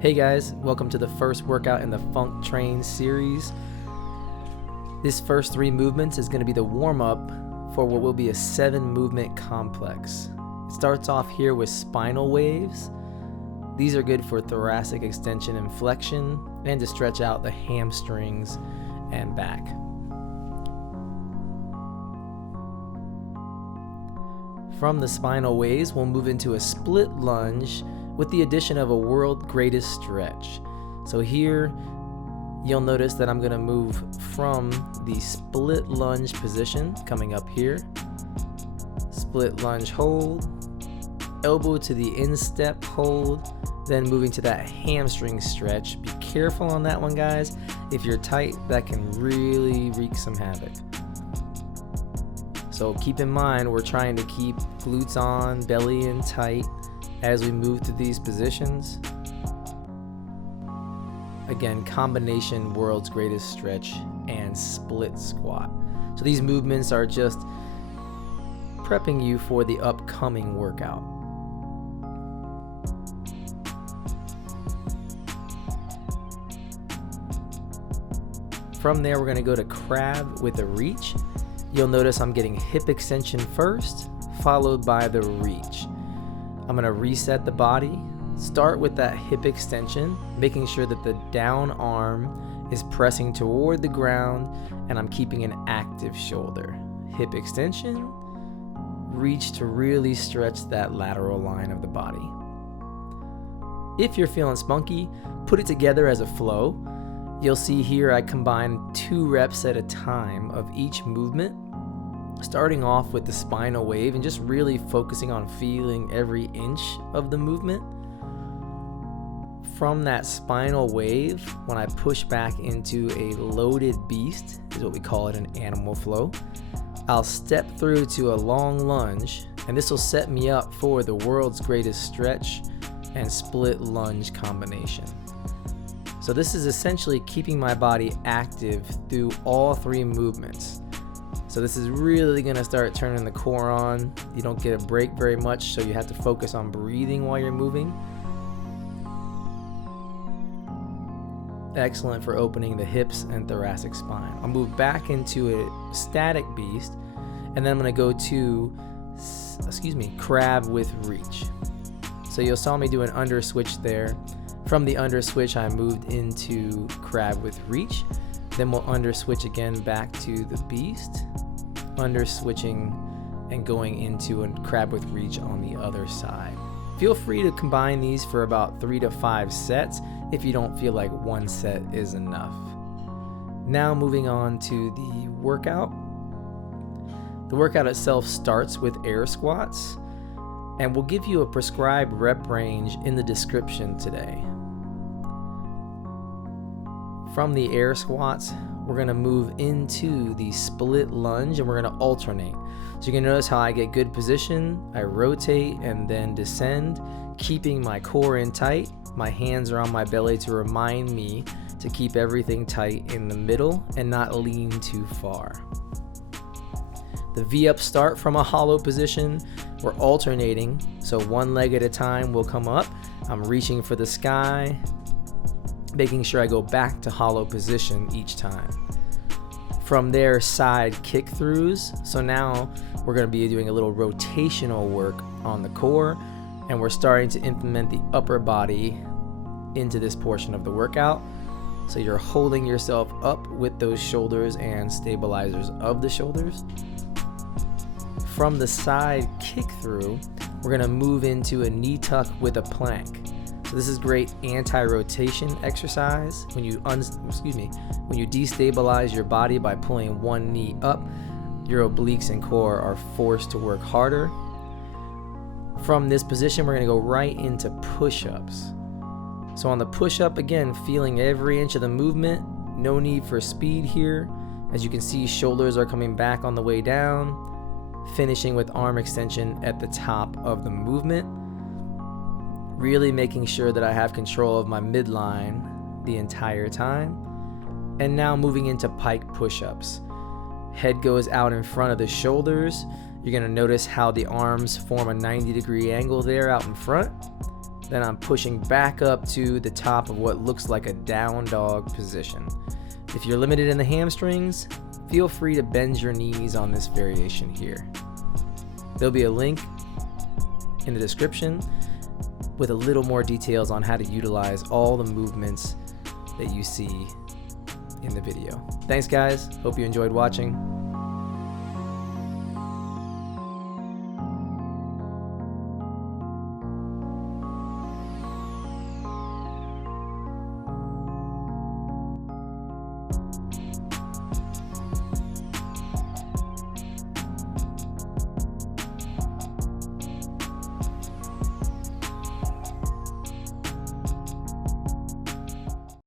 Hey guys, welcome to the first workout in the Func-Train series. This first 3 movements is going to be the warm-up for what will be a 7-movement complex. It starts off here with spinal waves. These are good for thoracic extension and flexion and to stretch out the hamstrings and back. From the spinal waves, we'll move into a split lunge with the addition of a world greatest stretch. So here you'll notice that I'm going to move from the split lunge position, coming up here, split lunge hold, elbow to the instep hold, then moving to that hamstring stretch. Be careful on that one, guys. If you're tight, that can really wreak some havoc. So keep in mind, we're trying to keep glutes on, belly in tight as we move to these positions. Again, combination world's greatest stretch and split squat. So these movements are just prepping you for the upcoming workout. From there, we're going to go to crab with a reach. You'll notice I'm getting hip extension first, followed by the reach. I'm going to reset the body, start with that hip extension, making sure that the down arm is pressing toward the ground and I'm keeping an active shoulder. Hip extension, reach to really stretch that lateral line of the body. If you're feeling spunky, put it together as a flow. You'll see here I combine 2 reps at a time of each movement, starting off with the spinal wave and just really focusing on feeling every inch of the movement. From that spinal wave, when I push back into a loaded beast, is what we call it, an animal flow, I'll step through to a long lunge, and this will set me up for the world's greatest stretch and split lunge combination. So this is essentially keeping my body active through all 3 movements. So this is really going to start turning the core on. You don't get a break very much, so you have to focus on breathing while you're moving. Excellent for opening the hips and thoracic spine. I'll move back into a static beast, and then I'm going to go to, crab with reach. So you saw me do an under switch there. From the under switch, I moved into crab with reach. Then we'll under switch again back to the beast, under switching and going into a crab with reach on the other side. Feel free to combine these for about 3 to 5 sets if you don't feel like 1 set is enough. Now moving on to the workout. The workout itself starts with air squats, and we'll give you a prescribed rep range in the description today. From the air squats, we're going to move into the split lunge and we're going to alternate. So you can notice how I get good position, I rotate and then descend, keeping my core in tight. My hands are on my belly to remind me to keep everything tight in the middle and not lean too far. The V-up start from a hollow position. We're alternating, so 1 leg at a time will come up. I'm reaching for the sky, making sure I go back to hollow position each time. From there, side kick throughs. So now we're going to be doing a little rotational work on the core, and we're starting to implement the upper body into this portion of the workout. So you're holding yourself up with those shoulders and stabilizers of the shoulders. From the side kick through, we're going to move into a knee tuck with a plank. So this is great anti-rotation exercise. When you destabilize your body by pulling 1 knee up, your obliques and core are forced to work harder. From this position, we're going to go right into push-ups. So on the push-up, again, feeling every inch of the movement. No need for speed here. As you can see, shoulders are coming back on the way down, finishing with arm extension at the top of the movement. Really making sure that I have control of my midline the entire time. And now moving into pike push-ups. Head goes out in front of the shoulders. You're going to notice how the arms form a 90-degree angle there out in front. Then I'm pushing back up to the top of what looks like a down dog position. If you're limited in the hamstrings, feel free to bend your knees on this variation here. There'll be a link in the description with a little more details on how to utilize all the movements that you see in the video. Thanks guys, hope you enjoyed watching.